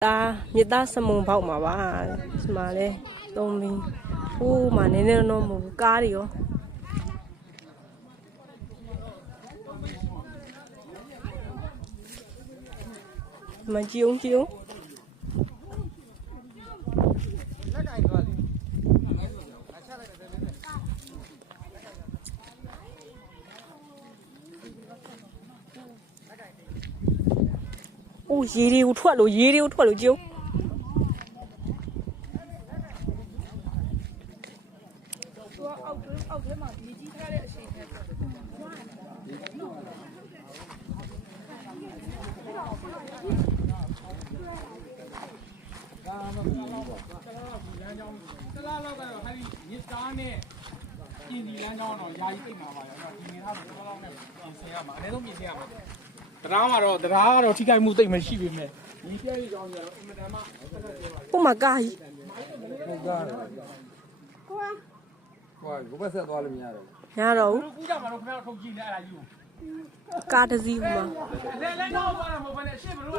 မြစ်သားစမုံပေါက်မှာပါဒီမှာလဲသုံးပြီးဟိုးမှာနည်းနည်းတော့မဟုတ်ဘူးကားတွေရောဒီမှာကြည့်အောင်အိုးရေတွေကိုထွက်လို့ကြည့်အောင်အောက်ထဲမှာမြေကြီးထားတဲ့အချိန်နဲ့တလားလောက်ကတော့ဟာဒီမြစ်သားနဲ့ပြင်ဒီလမ်းကြောင်းတော့ယာယီသိမှာပါရောဒီနေသားဆိုတော့လောက်နဲ့ပြင်ဆင်ရမှာအနည်းဆုံးပြင်ဆင်ရမှာတရားကတော့ထိခိုက်မှုသိမ့်မရှိပြီမဲ့ဒီပြည့်ကြောင်းကြတော့အင်မတန်မှဟိုမှာကားကြီးဟုတ်ကားတယ်ကိုဘက်ဆက်သွားလို့မရတော့ဘူးရတော့ဘူးကူးကြမှာတော့ခင်ဗျားတို့ထုတ်ကြည့်နေအဲ့ဒါကြီးကိုကားတစ်စီးဟိုမှာလဲတော့သွားတာမဟုတ်ဘဲနဲ့ရှေ့ဘလို့